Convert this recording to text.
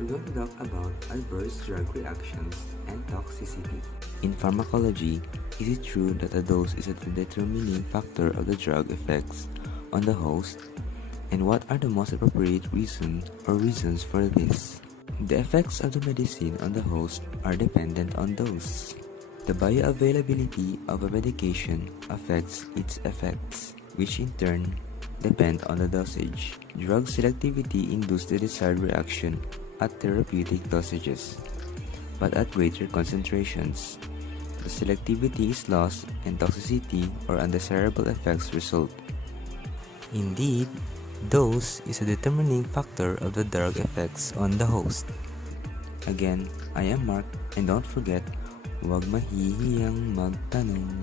we're going to talk about adverse drug reactions and toxicity. In pharmacology, is it true that a dose is a determining factor of the drug effects on the host? And what are the most appropriate reasons for this? The effects of the medicine on the host are dependent on dose. The bioavailability of a medication affects its effects, which in turn depend on the dosage. Drug selectivity induces the desired reaction at therapeutic dosages, but at greater concentrations. The selectivity is lost and toxicity or undesirable effects result. Indeed, dose is a determining factor of the drug effects on the host. Again, I am Mark, and don't forget, huwag mahihiyang magtanong.